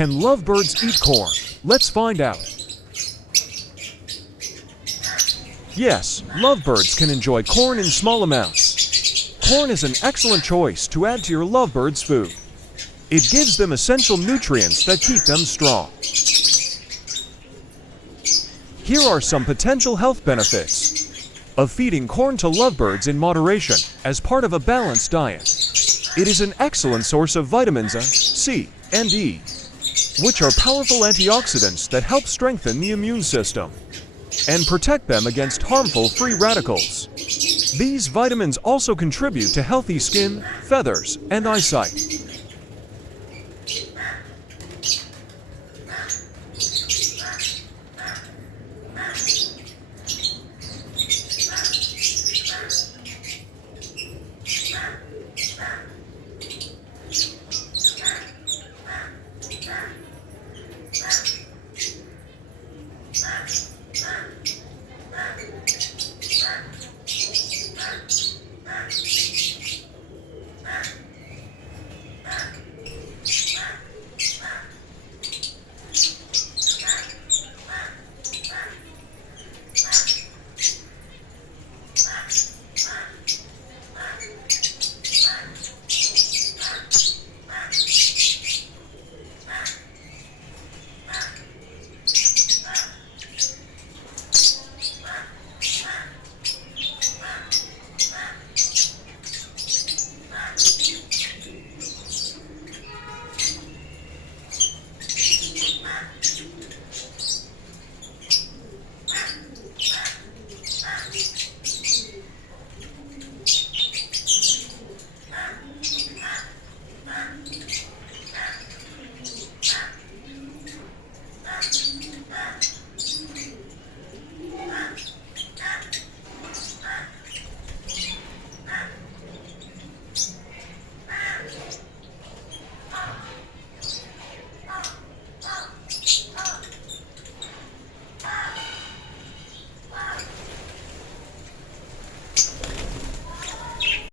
Can lovebirds eat corn? Let's find out. Yes, lovebirds can enjoy corn in small amounts. Corn is an excellent choice to add to your lovebirds' food. It gives them essential nutrients that keep them strong. Here are some potential health benefits of feeding corn to lovebirds in moderation as part of a balanced diet. It is an excellent source of vitamins A, C, and E, which are powerful antioxidants that help strengthen the immune system and protect them against harmful free radicals. These vitamins also contribute to healthy skin, feathers, and eyesight.